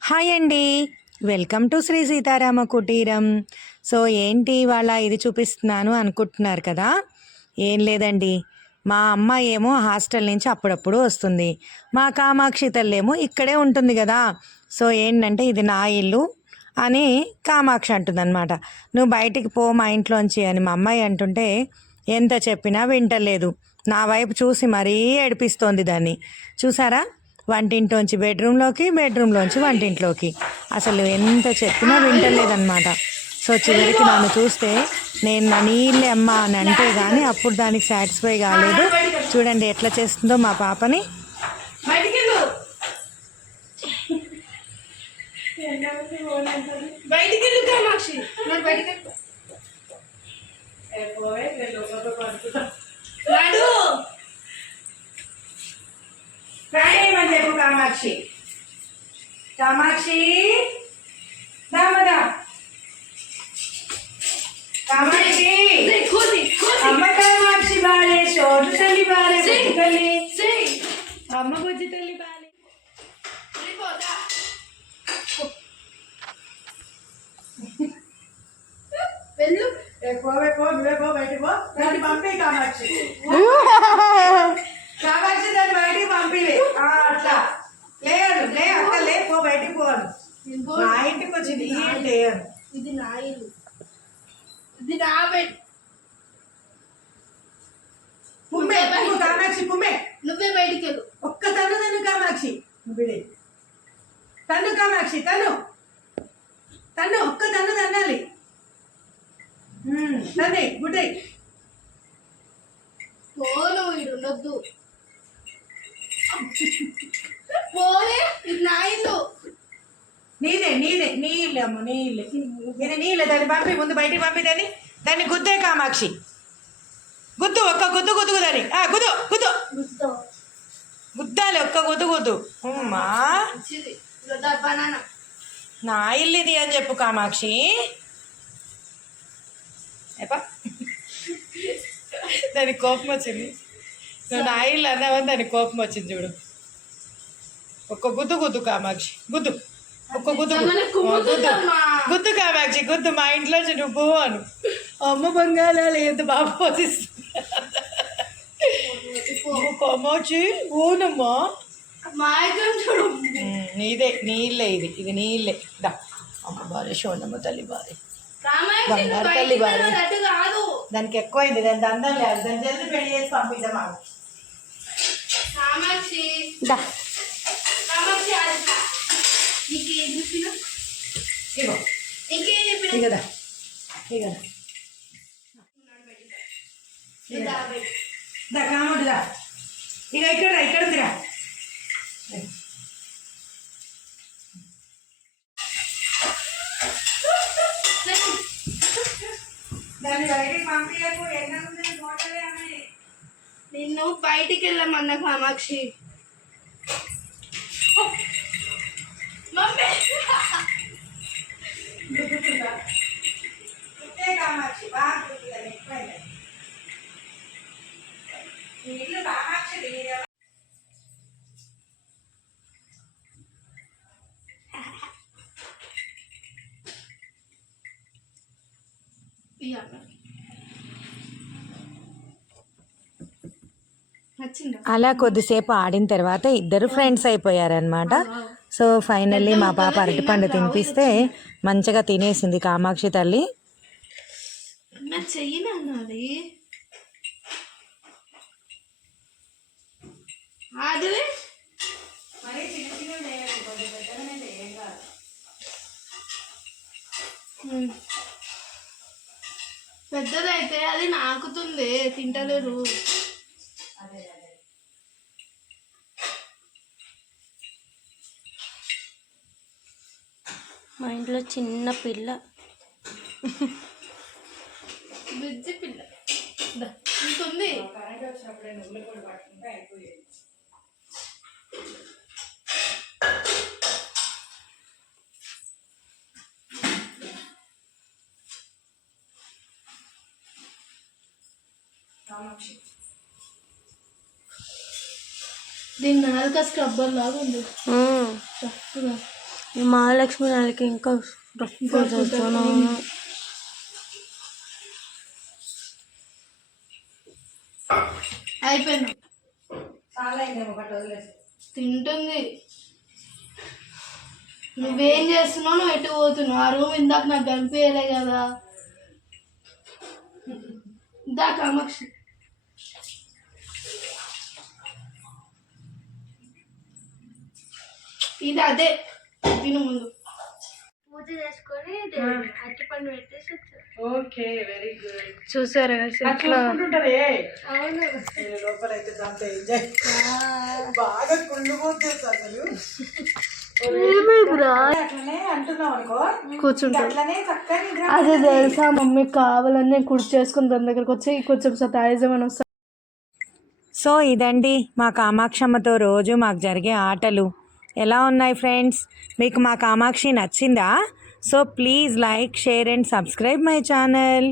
Hi అండి. Welcome to Shri Sitarama కుటీరం. So ఏంటి ఇవాళ ఇది చూపిస్తున్నాను అనుకుంటున్నారు కదా? ఏం లేదండి. మా అమ్మ ఏమో హాస్టల్ నుంచి అప్పుడప్పుడు వస్తుంది. మా కామాక్షి తల్లేమో ఇక్కడే ఉంటుంది కదా? సో ఏంటంటే ఇది నా ఇల్లు అని కామాక్షి అంటుందన్నమాట. నువ్వు బయటికి పో మా ఇంట్లోంచి అని మా అమ్మాయి అంటుంటే ఎంత చెప్పినా వింటలేదు. నా వైపు చూసి మరీ ఏడిపిస్తోంది దాన్ని. చూసారా? వంటింట్లోంచి బెడ్రూమ్లోకి బెడ్రూమ్లోంచి వంటింట్లోకి. అసలు ఎంత చెప్పినా వింటలేదన్నమాట. సో చివరికి నన్ను చూస్తే నేను నా నీళ్ళే అమ్మ అని అంటే కానీ అప్పుడు దానికి సాటిస్ఫై కాలేదు. చూడండి ఎట్లా చేస్తుందో మా పాపని. బయటికి రాయమని చెప్పు కామాక్షి? కామాక్షి? దామదా కామాక్షి? అమ్మ కామాక్షి బాలే చోటు తల్లి బాలే తల్లి. అమ్మ బుజ్జి తల్లి బాలే. వెళ్ళు. పో నువ్వే పో బయటికి పో. దాన్ని పంపి కామాక్షి. కామాక్షి దాన్ని ఆ, అట్లా. లేదు లే అక్క లే పో బయటికి పోను మా ఇంటికి వచ్చింది ఈ అని. ఇది నా ఇల్లు. ఇది నా బెడ్. పుమ్మే కామాక్షి పుమ్మే. నువ్వే బయటికి వెళ్ళు. ఒక్క తను తను కామాక్షి. బిడే తను కామాక్షి తను. తను ఒక్క తను తన్నాలి. తన్నే గుడ్డే పోను వీడు ఉండొద్దు పోలే ఇది నా ఇల్లు. నీదే నీదే నీ ఇల్లే అమ్మ నీ ఇల్లే. ఇది నీ ఇల్లే దాన్ని పంపి ముందు బయటికి పంపి దాన్ని గుద్దే కామాక్షి. గుద్దు ఒక్క గుద్దు గుద్దు దాన్ని ఆ గుద్దు గుద్దు. గుద్దాలి ఒక్క గుద్దు గుద్దు. అమ్మా నా ఇల్లు ఇది అని చెప్పు కామాక్షి. ఏపా? దానికి కోపం వచ్చింది. నువ్వు నా ఇల్లు అన్నావని దానికి కోపం వచ్చింది చూడు. ఒక్క గుద్దు గుద్దు కామాక్షి గుద్దు. ఒక్క గుద్దు గుద్దు. గుద్దు కామాక్షి గుద్దు. మా ఇంట్లో నువ్వు అను అమ్మ బంగాళాలు ఎంత బాగా పోషిస్తుంది కామాక్షి ఓనమ్మా మా ఇద్దరం చూడు. ఉమ్, నీదే నీళ్ళే ఇది. ఇది నీళ్ళే దా. అమ్మ బాలే షోనమ్మ తల్లి నువ్వు బంగారు తల్లి కాదు. దానికి ఎక్కువైంది. దాని దండం లేదు. దాన్ని జల్ది పెళ్ళి చేసి పంపిద్దాం దా. నీకేం చెప్పినా? ఇగో. ఇంకేం చెప్పినా? ఇగదా ఇగదా ఇదా బయట. దా. కామడు దా. ఇక ఇక్కడ ఇక్కడ ఉందిరా దాన్ని బయటికి పంపించకు ఎన్న ఉంది మోటలే అని. నిన్ను బయటికి వెళ్ళమన్న కామాక్షి. అలా కొద్దిసేపు ఆడిన తర్వాత ఇద్దరు ఫ్రెండ్స్ అయిపోయారనమాట సో ఫైనల్లీ మా పాప అరటిపండు తినిపిస్తే మంచిగా తినేసింది కామాక్షి తల్లి. చెయ్యి పెద్దదైతే అది నాకుతుంది తింటలేరు. మా ఇంట్లో చిన్న పిల్ల. బుజ్జి పిల్ల. దా, ఇంతుంది దీని నాలుక స్క్రబ్బర్ లాగా ఉంది. ఈ మహాలక్ష్మి నెలకి ఇంకా అయిపోయింది. తింటుంది. నువ్వేం చేస్తున్నావు? నువ్వు ఎటు పోతున్నావు? ఆ రూమ్ ఇందాక నాకు కనిపించలే కదా. ఇందా కామాక్షి ఇది అదే. తిను ముందు. పూజ చేసుకొని అరటిపండు పెట్టేసి ఓకే వెరీ గుడ్. చూసారా ఎట్లా అవును. లోపల అయితే దాంతో ఎంజాయ్ బాగా కుళ్ళిపోతుంది అసలు. అట్లనే అంటున్నావు అనుకో. కూర్చుంటా అట్లనే చక్కగా నిద్ర అదే తెలుసా మమ్మీ కావాలని నేను కుర్చీ చేసుకుని దాని దగ్గరకు వచ్చి కొంచెం సతాయిజమని వస్తా. సో ఇదండి మా కామాక్షమ్మతో రోజు మాకు జరిగే ఆటలు. ఎలా ఉన్నాయి ఫ్రెండ్స్? మీకు మా కామాక్షి నచ్చిందా? So please like share and subscribe my channel.